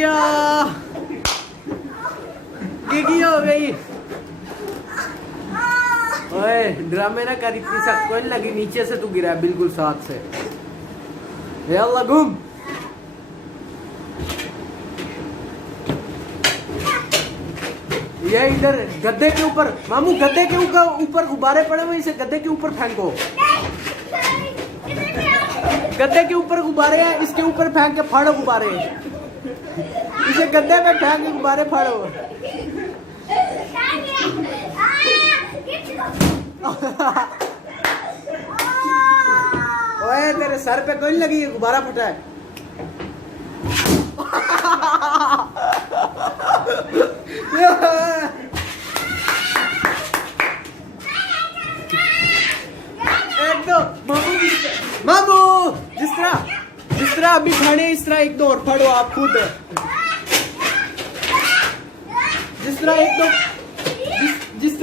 गया, गिगी हो गई। ओए ड्रामे ना कर, इतनी सख्त कोई नहीं लगी, नीचे से तू गिरा है बिल्कुल साथ से। यल्ला घूम। ये इधर गद्दे के ऊपर, मामू गद्दे के ऊपर गुब्बारे पड़े हुए, इसे गद्दे के ऊपर फेंको। गद्दे के ऊपर गुब्बारे हैं, इसके ऊपर फेंक के फाड़ो गुब्बारे। इसे गद्दे में फेंक के गुब्बारे फाड़ो। ओए तेरे सर पे कोई नहीं लगी, गुब्बारा फटा है। एक दो मामू, जिस तरह अभी फाड़े इस तरह एक दो और फाड़ो आप खुद। जिस तरह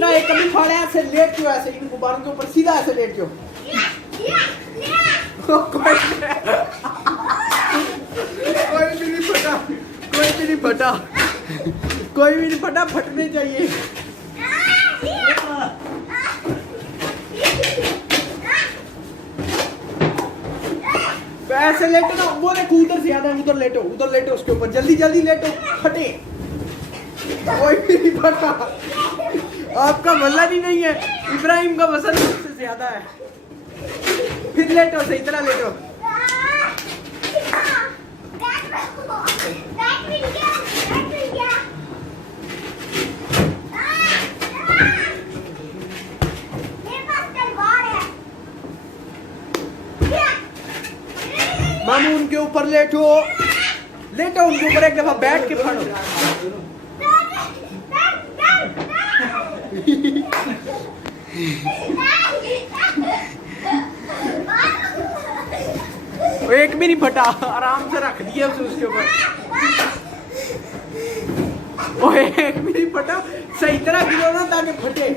एक कभी फाड़े ऐसे लेट क्यों, ऐसे इन गुब्बारों के ऊपर सीधा ऐसे लेट क्यों। कोई भी नहीं फटा, कोई भी नहीं फटा, कोई भी नहीं फटा, फटने चाहिए। ऐसे लेटो ना, वो देखो उधर से ज्यादा, उधर लेटो उसके ऊपर, जल्दी जल्दी लेटो, फटे। कोई भी नहीं फटा, आपका वजन ही नहीं है, इब्राहिम का वजन सबसे ज्यादा है। फिर लेटो, सही तरह लेटो। मामू उनके ऊपर लेटो, उनके ऊपर एक दफा बैठ के फाड़ो। एक भी नहीं फटा, आराम से रख दिया उसके ऊपर। एक भी नहीं फटा, सही तरह गिरो ना ताकि फटे।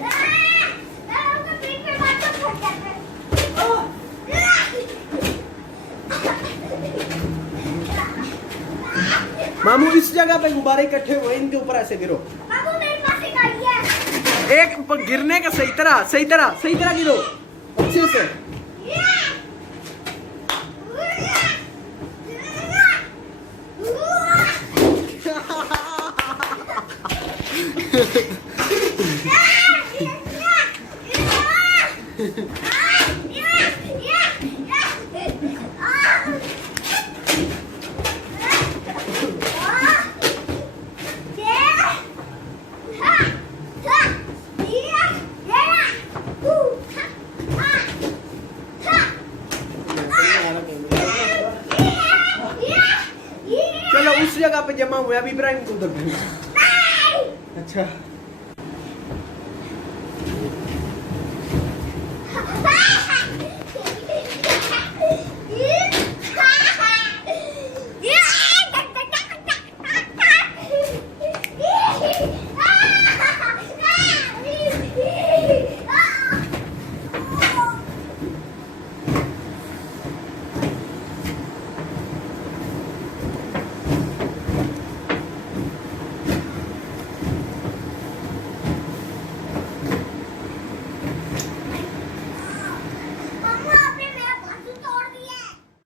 मामू इस जगह पे गुब्बारे इकट्ठे हुए, इनके ऊपर ऐसे गिरो। मामू मेरे पास एक आइडिया है। एक गिरने का सही तरह गिरो, अच्छे से। चलो उस जगह पे जमा हुआ, अभी इब्राहिम को उधर। अच्छा